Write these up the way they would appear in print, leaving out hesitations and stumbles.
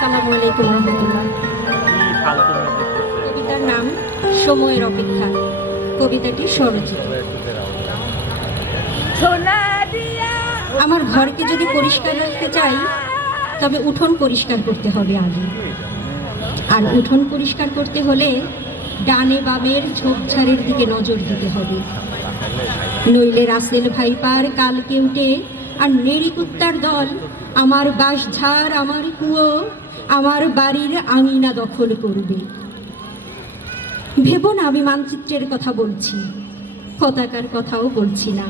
আসসালামু আলাইকুম রহমতুল্লাহ। কবিতার নাম সময়ের অপেক্ষা। কবিতাটি স্বরচিত। আমার ঘরকে যদি পরিষ্কার রাখতে চাই তবে উঠোন পরিষ্কার করতে হবে আগে। আর উঠোন পরিষ্কার করতে হলে ডানে বামের ঝোপঝাড়ের দিকে নজর দিতে হবে, নইলে রাসেল ভাইপার কালকে উঠে আর নেড়ি কুত্তার দল আমার বাঁশঝাড়, আমার কুয়ো, আমার বাড়ির আঙিনা দখল করবে। ভেবো না আমি মানচিত্রের কথা বলছি, পতাকার কথাও বলছি না।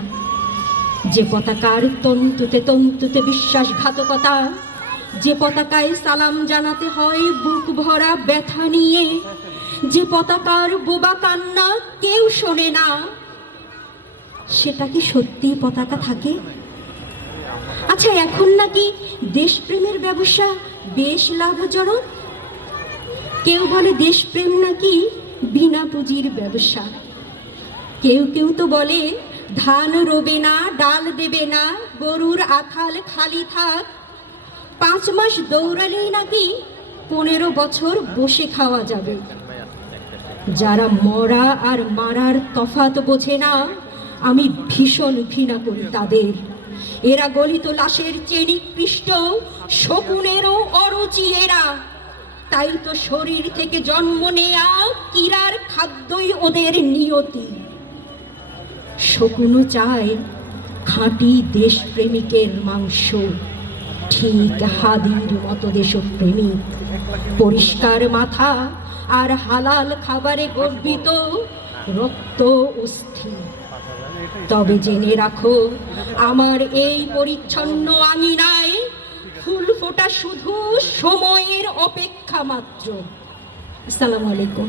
যে পতাকার তন্তুতে তন্তুতে বিশ্বাসঘাতকতা, যে পতাকায় সালাম জানাতে হয় বুক ভরা ব্যথা নিয়ে, যে পতাকার বোবা কান্না কেউ শোনে না, সেটা কি সত্যি পতাকা থাকে? আচ্ছা, এখন নাকি দেশপ্রেমের ব্যবসা বেশ লাভজনক। কেউ বলে দেশপ্রেম নাকি বিনা পুঁজির ব্যবসা। কেউ কেউ তো বলে ধান রোবে না, ডাল দেবে না, গরুর আথাল খালি থাক, 5 মাস দৌড়ালেই নাকি 15 বছর বসে খাওয়া যাবে। যারা মরা আর মারার তফাৎ বোঝে না, আমি ভীষণ ঘৃণা করি তাদের। এরা গলিত লাশের চেনিক পৃষ্ঠ, শকুনেরও অরুচি এরা। তাই তো শরীর থেকে জন্ম নেয়া কিরার খাদ্যই ওদের নিয়তি। শকুনও চায় খাঁটি দেশপ্রেমিকের মাংস, ঠিক হাদির মতো দেশপ্রেমিক। পরিষ্কার মাথা আর হালাল খাবারে গর্বিত, রক্ত অস্থির। তবে জেনে রাখো, আমার এই পরিচ্ছন্ন আঙিনায় ফুল ফোটা শুধু সময়ের অপেক্ষা মাত্র। আসসালামু আলাইকুম।